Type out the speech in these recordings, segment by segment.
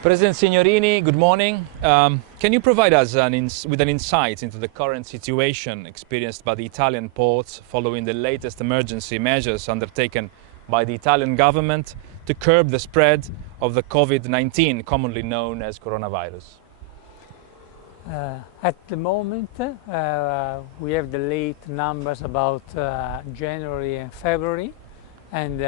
President Signorini, good morning. Can you provide us with an insight into the current situation experienced by the Italian ports following the latest emergency measures undertaken by the Italian government to curb the spread of the COVID-19, commonly known as coronavirus? At the moment, we have the late numbers about January and February, and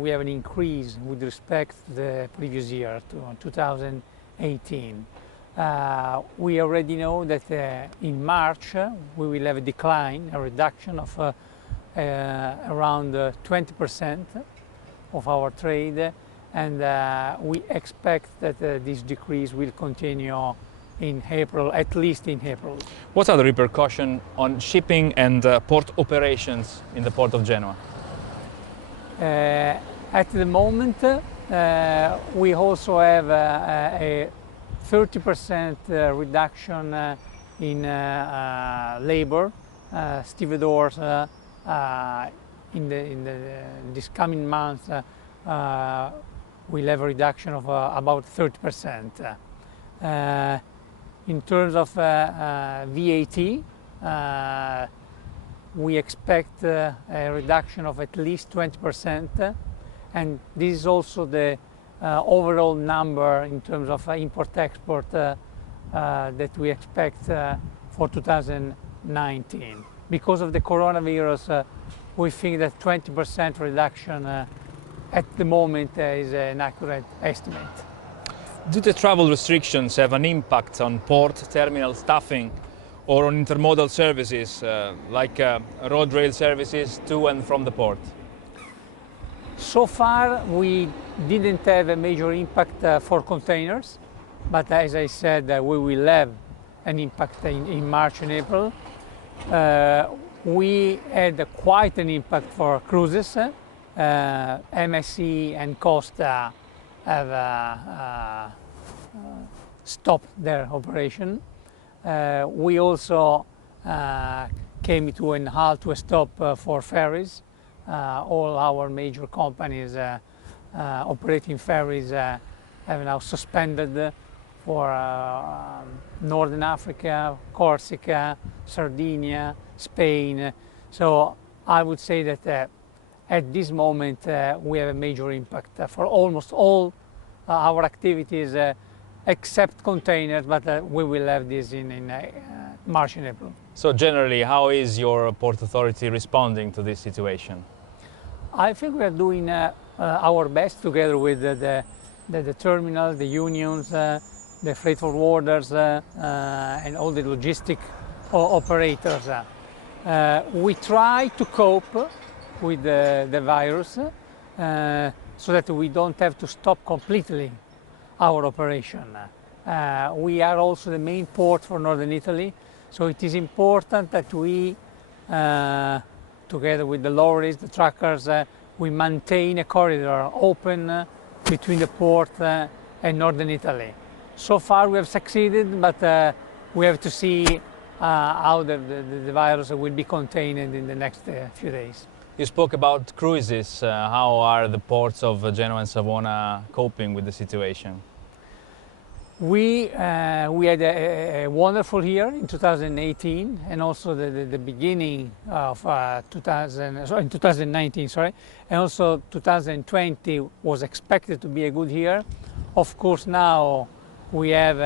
we have an increase with respect to the previous year, to 2018. We already know that in March we will have a decline, a reduction of around 20% of our trade, and we expect that this decrease will continue in April, at least in April. What are the repercussions on shipping and port operations in the Port of Genoa? At the moment, we also have a 30% reduction in labor. Stevedores in this coming month will have a reduction of about 30%. In terms of VAT, we expect a reduction of at least 20%, and this is also the overall number in terms of import-export that we expect for 2019. Because of the coronavirus, we think that 20% reduction at the moment is an accurate estimate. Do the travel restrictions have an impact on port terminal staffing or on intermodal services like road rail services to and from the port? So far we didn't have a major impact for containers, but as I said, we will have an impact in March and April. We had quite an impact for cruises. MSC and Costa have stopped their operation. We also came to a halt, to a stop for ferries. All our major companies operating ferries have now suspended for Northern Africa, Corsica, Sardinia, Spain. So I would say that at this moment we have a major impact for almost all our activities except containers, but we will have this in March and April. So generally, how is your port authority responding to this situation? I think we are doing our best together with the terminals, the unions, the freight forwarders, and all the logistic operators. We try to cope with the virus so that we don't have to stop completely our operation. We are also the main port for Northern Italy, so it is important that we, together with the lorries, the truckers, we maintain a corridor open between the port and Northern Italy. So far we have succeeded, but we have to see how the virus will be contained in the next few days. You spoke about cruises. How are the ports of Genoa and Savona coping with the situation? We had a wonderful year in 2018, and also the beginning of 2019, sorry, and also 2020 was expected to be a good year. Of course, now we have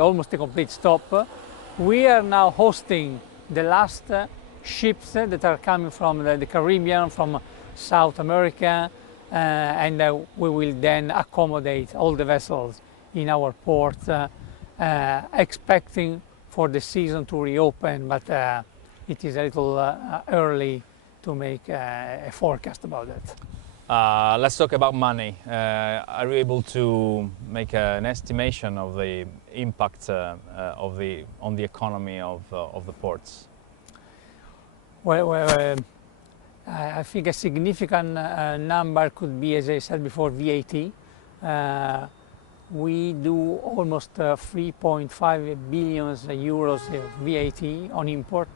almost a complete stop. We are now hosting the last ships that are coming from the Caribbean, from South America, and we will then accommodate all the vessels in our port, expecting for the season to reopen, but it is a little early to make a forecast about that. Let's talk about money. Are you able to make an estimation of the impact on the economy of the ports? Well, I think a significant number could be, as I said before, VAT. We do almost 3.5 billion euros of VAT on import.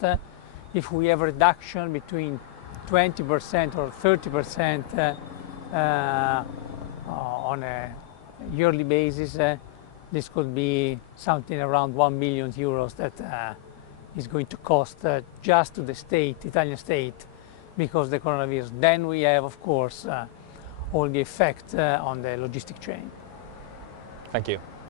If we have a reduction between 20% or 30% on a yearly basis, this could be something around 1 million euros that is going to cost just to the state, Italian state, because of the coronavirus. Then we have, of course, all the effect on the logistic chain. Thank you.